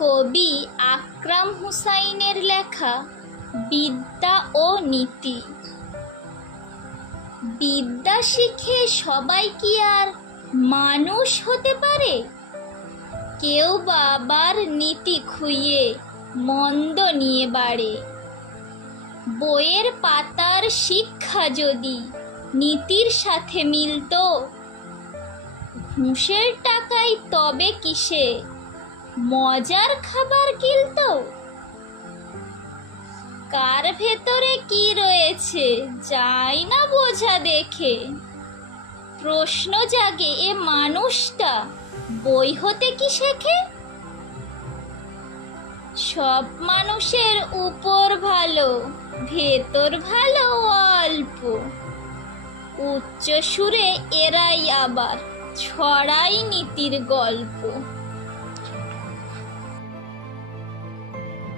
কবি আকরাম হুসাইনের লেখা বিদ্যা ও নীতি। বিদ্যা শিখে সবাই কি আর মানুষ হতে পারে? কেউ বা আবার নীতি খুইয়ে মন্দ নিয়ে বাড়ে। বইয়ের পাতার শিক্ষা যদি নীতির সাথে মিলতো, ঘুষের টাকায় তবে কিসে মজার খাবার গিলতো? কার ভেতরে কি রয়েছে যায় না বোঝা দেখে, প্রশ্ন জাগে এ মানুষটা বই হতে কি শেখে? সব মানুষের উপর ভালো, ভেতর ভালো অল্প, উচ্চ সুরে এরাই আবার ছড়াই নীতির গল্প।